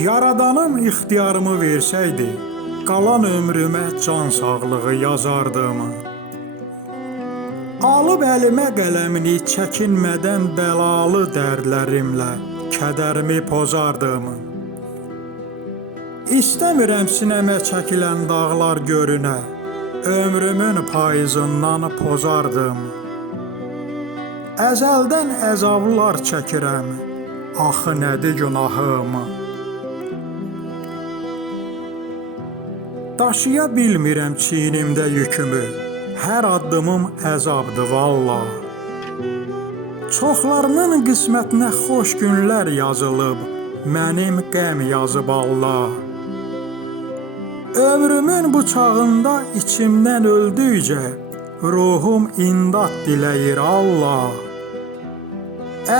Yaradanım ixtiyarımı versəydi, qalan ömrümə can sağlığı yazardım. Alıb əlimə qələmini çəkinmədən bəlalı dərdlərimlə kədərimi pozardım. İstəmirəm sinəmə çəkilən dağlar görünə, ömrümün payızından pozardım. Əzəldən əzablar çəkirəm, axı nədir günahım? Daşıya bilmirəm çiynimdə yükümü, hər addımım əzabdır valla. Çoxlarının qismətinə xoş günlər yazılıb, mənim qəm yazıb Allah. Ömrümün bu çağında içimdən öldükcə, ruhum imdad diləyir Allah.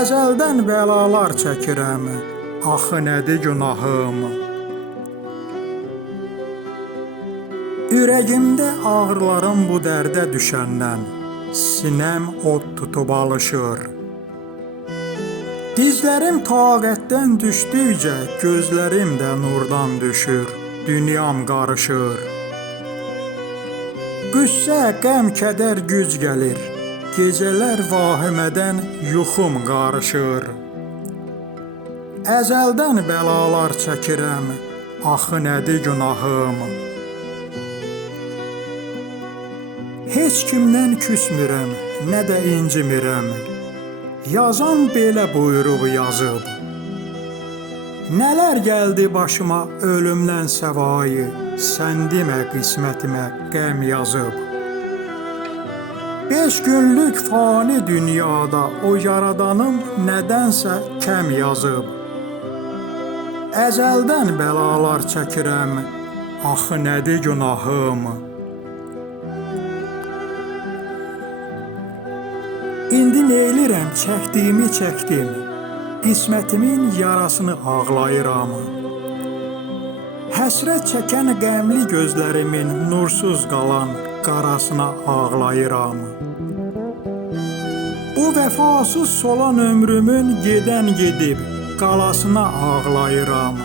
Əzəldən bəlalar çəkirəm, axı nədir günahım? Ürəyimdə ağrılarım bu dərdə düşəndən, sinəm od tutub alışır. Dizlərim taqətdən düşdükcə, gözlərim də nurdan düşür, dünyam qarışır. Qüssə, qəm, kədər güc gəlir, gecələr vahimədən yuxum qarışır. Əzəldən bəlalar çəkirəm, axı nədir günahım? Heç kimdən küsmürəm, nə də incimirəm. Yazan belə buyurub yazıb. Nələr gəldi başıma ölümdən səvayı, sən demə qismətimə qəm yazıb. 5 günlük fani dünyada o yaradanım nədənsə kəm yazıb. Əzəldən bəlalar çəkirəm, axı nədir günahım? İndi neylirəm, çəkdiyimi çəkdim, qismətimin yarasını ağlayıram. Həsrət çəkən qəmli gözlərimin nursuz qalan qarasına ağlayıram. Bu vəfasız solan ömrümün gedən gedib, qalasına ağlayıram.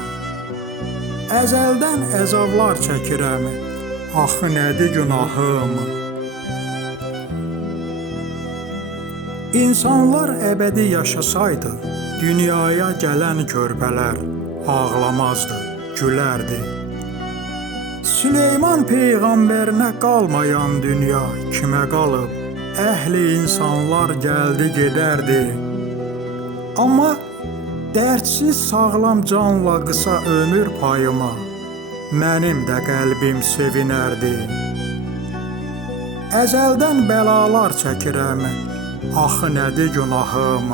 Əzəldən əzablar çəkirəm, axı nədir günahım? İnsanlar əbədi yaşasaydı, dünyaya gələn körpələr ağlamazdı, gülərdi. Süleyman peyğəmbərinə qalmayan dünya kimə qalıb? Əhli insanlar gəldi gedərdi. Amma dərdsiz sağlam canla qısa ömür payıma mənim də qəlbim sevinərdi. Əzəldən bəlalar çəkirəm, axı nədir günahım?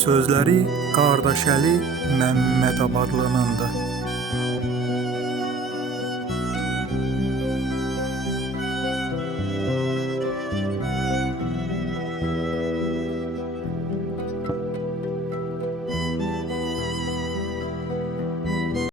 Sözləri Qardaşəli Məmmədabadlınındır.